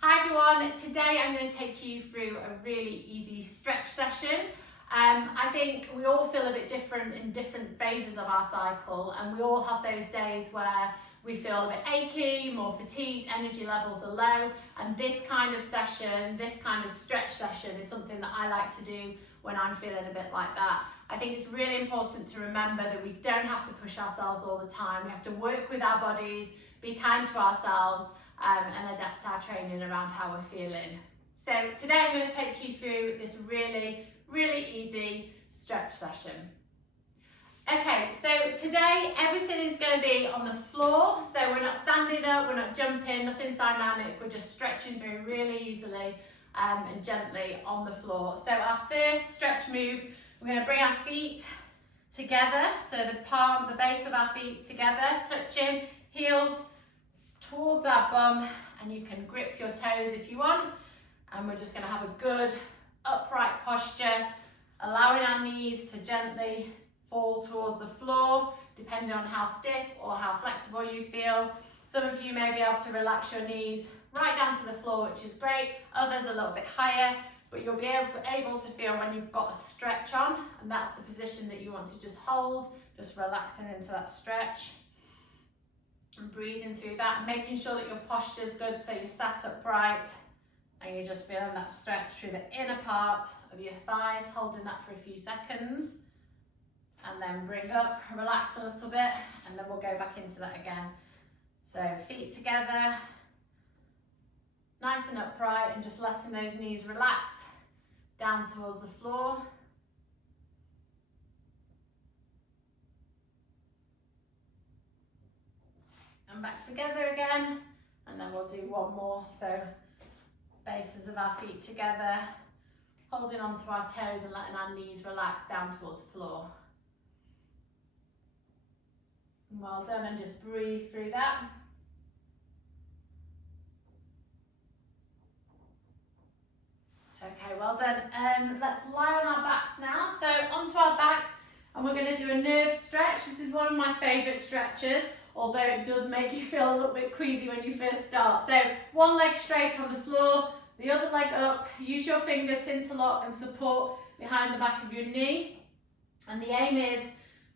Hi everyone, today I'm going to take you through a really easy stretch session. I think we all feel a bit different in different phases of our cycle, and we all have those days where we feel a bit achy, more fatigued, energy levels are low, and this kind of session, this kind of stretch session is something that I like to do when I'm feeling a bit like that. I think it's really important to remember that we don't have to push ourselves all the time. We have to work with our bodies, be kind to ourselves, and adapt our training around how we're feeling. So today I'm going to take you through this really easy stretch session. Okay, so today everything is going to be on the floor, so we're not standing up, we're not jumping, nothing's dynamic, we're just stretching through really easily and gently on the floor. So our first stretch move, we're going to bring our feet together, so the base of our feet together, touching, heels towards our bum, and you can grip your toes if you want, and we're just going to have a good upright posture, allowing our knees to gently fall towards the floor depending on how stiff or how flexible you feel. Some of you may be able to relax your knees right down to the floor, which is great, others a little bit higher, but you'll be able to feel when you've got a stretch on, and that's the position that you want to just hold, just relaxing into that stretch. And breathing through that, making sure that your posture is good, so you're sat upright and you're just feeling that stretch through the inner part of your thighs, holding that for a few seconds, and then bring up, relax a little bit, and then we'll go back into that again. So feet together, nice and upright, and just letting those knees relax down towards the floor. And back together again, and then we'll do one more. So bases of our feet together, holding onto our toes and letting our knees relax down towards the floor. And well done, and just breathe through that. Okay, well done. Let's lie on our backs now. So onto our backs, and we're going to do a nerve stretch. This is one of my favourite stretches, although it does make you feel a little bit queasy when you first start. So one leg straight on the floor, the other leg up. Use your fingers to interlock and support behind the back of your knee. And the aim is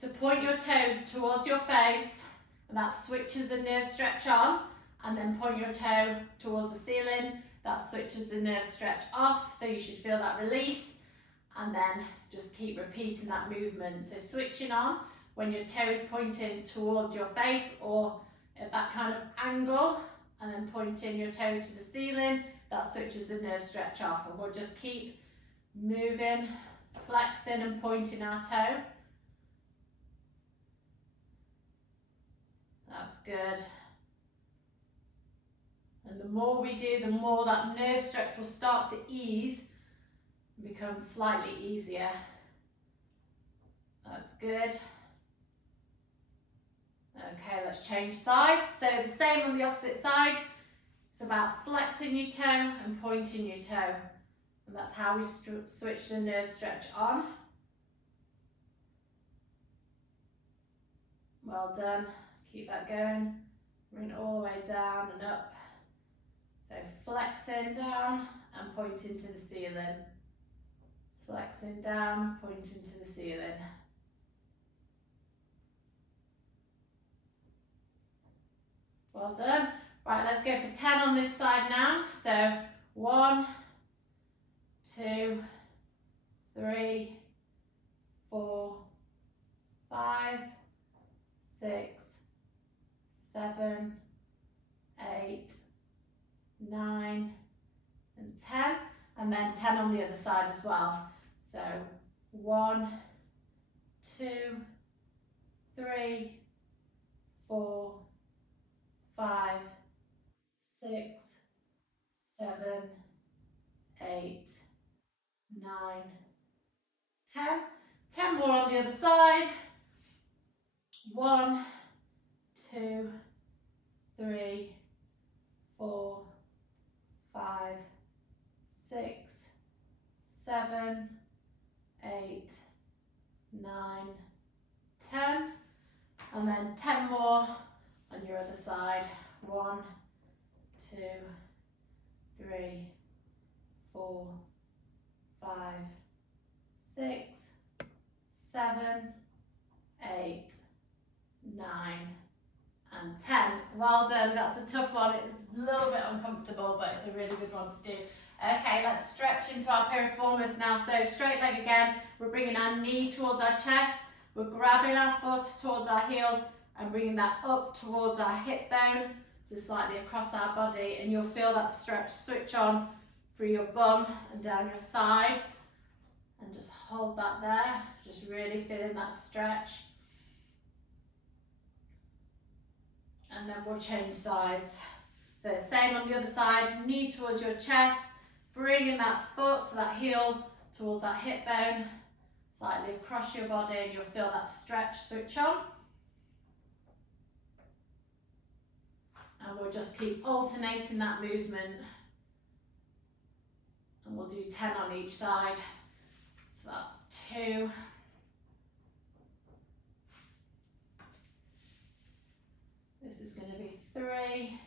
to point your toes towards your face, and that switches the nerve stretch on, and then point your toe towards the ceiling. That switches the nerve stretch off, so you should feel that release, and then just keep repeating that movement. So switching on when your toe is pointing towards your face or at that kind of angle, and then pointing your toe to the ceiling, that switches the nerve stretch off. And we'll just keep moving, flexing and pointing our toe. That's good. And the more we do, the more that nerve stretch will start to ease and become slightly easier. That's good. Okay, let's change sides. So the same on the opposite side. It's about flexing your toe and pointing your toe. And that's how we switch the nerve stretch on. Well done. Keep that going. Bring it all the way down and up. So flexing down and pointing to the ceiling. Flexing down, pointing to the ceiling. Well done. Right, let's go for 10 on this side now. So 1, 2, 3, 4, 5, 6, 7, 8, 9 and 10, and then 10 on the other side as well. So 1, 2, 3, 4, 5, 6, 7, 8, 9, 10. 10 more on the other side. 1, 2, 3, 4, 5, 6, 7, 8, 9, 10, and then 10 more on your other side. 1, 2, 4, 5, 6, 7, 8, 9, and 10. Well done, that's a tough one. It's a little bit uncomfortable, but it's a really good one to do. Okay, let's stretch into our piriformis now. So straight leg again, we're bringing our knee towards our chest, we're grabbing our foot towards our heel and bringing that up towards our hip bone, so slightly across our body, and you'll feel that stretch switch on through your bum and down your side. And just hold that there, just really feeling that stretch. And then we'll change sides. So same on the other side, knee towards your chest, bringing that foot to that heel towards that hip bone, slightly across your body, and you'll feel that stretch switch on. And we'll just keep alternating that movement. And we'll do 10 on each side. So that's 2. This is going to be 3.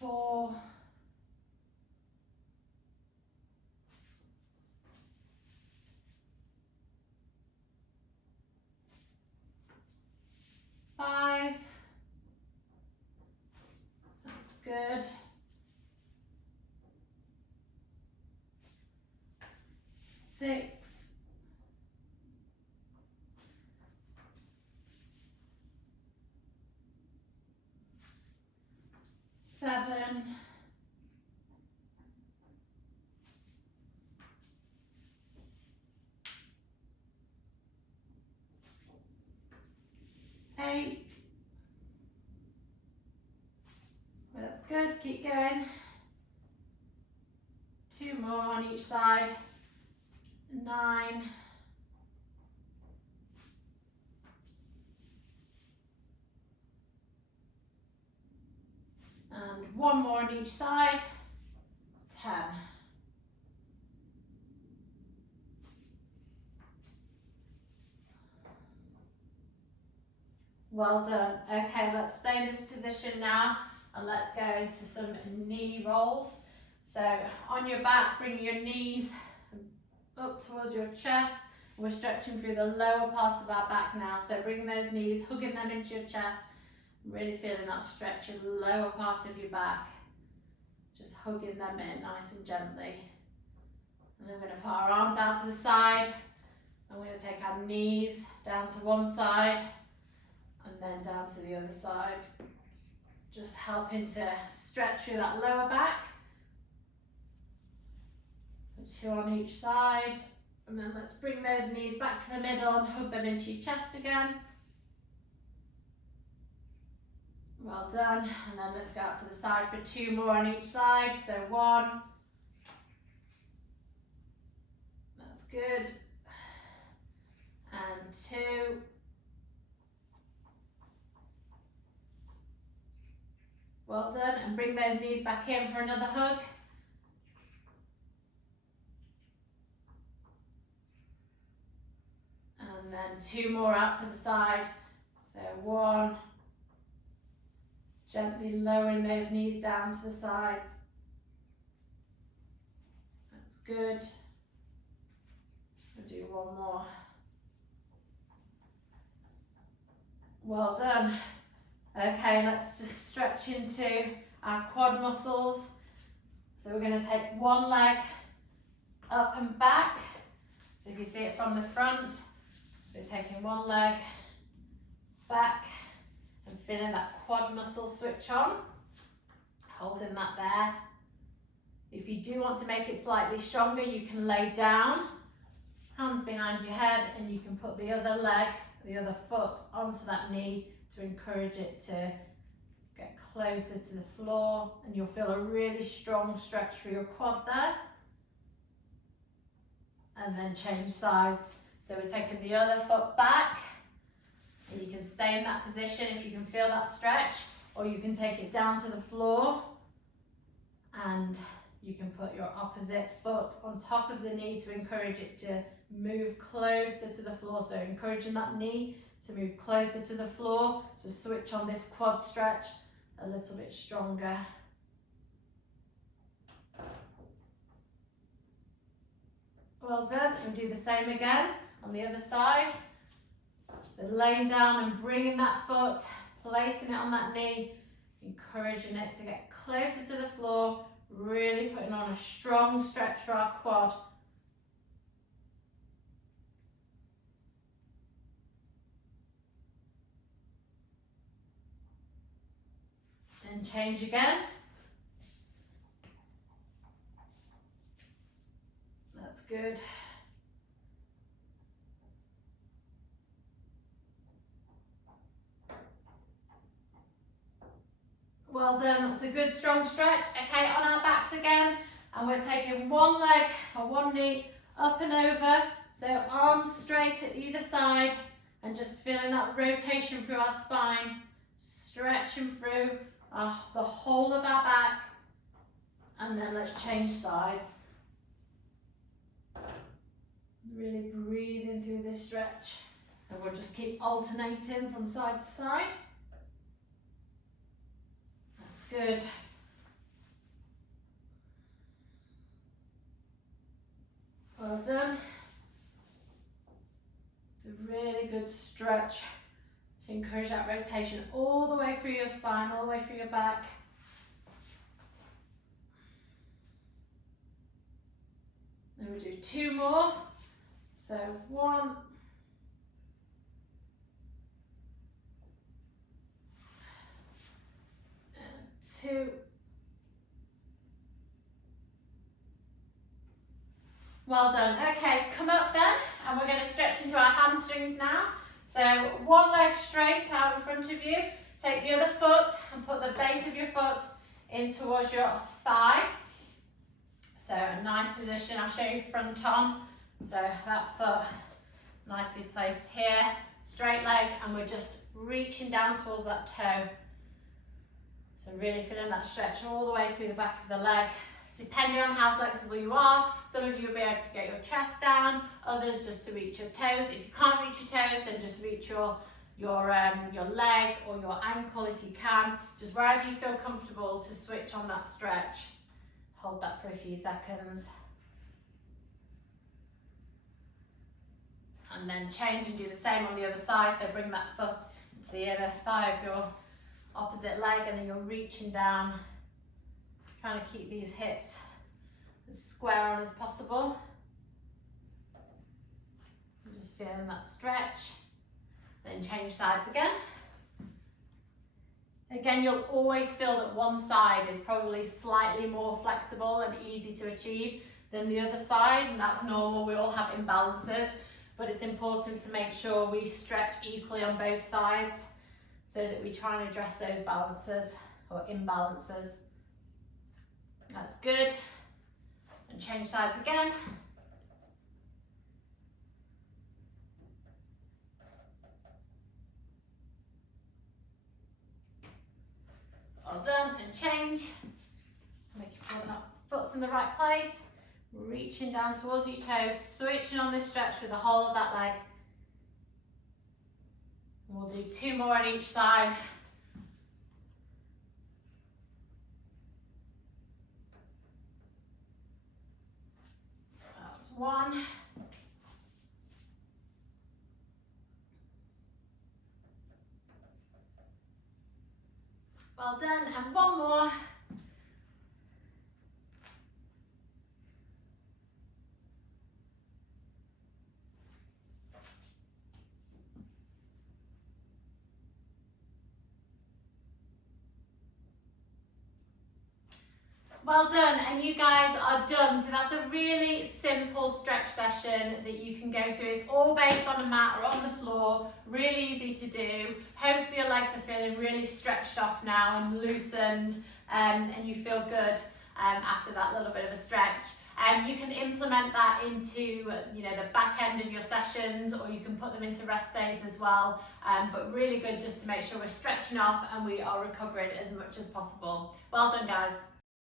4. 5. That's good. 6. 7. 8. That's good, keep going. 2 more on each side. 9. And 1 more on each side. 10. Well done. Okay, let's stay in this position now and let's go into some knee rolls. So on your back, bring your knees up towards your chest. We're stretching through the lower part of our back now. So bring those knees, hugging them into your chest. Really feeling that stretch of the lower part of your back. Just hugging them in nice and gently. And then we're going to put our arms out to the side. And we're going to take our knees down to one side and then down to the other side. Just helping to stretch through that lower back. 2 on each side. And then let's bring those knees back to the middle and hug them into your chest again. Well done. And then let's go out to the side for 2 more on each side. So 1. That's good. And 2. Well done. And bring those knees back in for another hug. And then 2 more out to the side. So 1. Gently lowering those knees down to the sides. That's good. We'll do 1 more. Well done. Okay, let's just stretch into our quad muscles. So we're going to take one leg up and back. So if you see it from the front, we're taking one leg back and feeling that quad muscle switch on, holding that there. If you do want to make it slightly stronger, you can lay down, hands behind your head, and you can put the other leg, the other foot onto that knee to encourage it to get closer to the floor, and you'll feel a really strong stretch for your quad there. And then change sides. So we're taking the other foot back, and you can stay in that position if you can feel that stretch, or you can take it down to the floor and you can put your opposite foot on top of the knee to encourage it to move closer to the floor. So encouraging that knee to move closer to the floor, to switch on this quad stretch a little bit stronger. Well done, and do the same again on the other side. So laying down and bringing that foot, placing it on that knee, encouraging it to get closer to the floor, really putting on a strong stretch for our quad. And change again. That's good. Well done, that's a good strong stretch. Okay, on our backs again, and we're taking one leg or one knee up and over, so arms straight at either side, and just feeling that rotation through our spine, stretching through the whole of our back, and then let's change sides. Really breathing through this stretch, and we'll just keep alternating from side to side. That's good. Well done. It's a really good stretch to encourage that rotation all the way through your spine, all the way through your back. And we'll do two more. So 1, 2. Well done. Okay, come up then, and we're going to stretch into our hamstrings now. So one leg straight out in front of you. Take the other foot and put the base of your foot in towards your thigh. So a nice position. I'll show you front on. So that foot nicely placed here, straight leg, and we're just reaching down towards that toe. So really feeling that stretch all the way through the back of the leg. Depending on how flexible you are, some of you will be able to get your chest down, others just to reach your toes. If you can't reach your toes, then just reach your leg or your ankle if you can. Just wherever you feel comfortable to switch on that stretch. Hold that for a few seconds. And then change and do the same on the other side. So bring that foot to the inner thigh of your opposite leg, and then you're reaching down, trying to keep these hips as square on as possible. And just feeling that stretch. Then change sides again. Again, you'll always feel that one side is probably slightly more flexible and easy to achieve than the other side, and that's normal. We all have imbalances, but it's important to make sure we stretch equally on both sides so that we try and address those balances or imbalances. That's good. And change sides again. Well done, and change. Make sure that foot's in the right place. Reaching down towards your toes, switching on this stretch with the whole of that leg. And we'll do two more on each side. That's one. Well done, and one more. Well done, and you guys are done. So that's a really simple stretch session that you can go through. It's all based on a mat or on the floor, really easy to do. Hopefully your legs are feeling really stretched off now and loosened, and you feel good after that little bit of a stretch. You can implement that into the back end of your sessions, or you can put them into rest days as well, but really good just to make sure we're stretching off and we are recovering as much as possible. Well done, guys.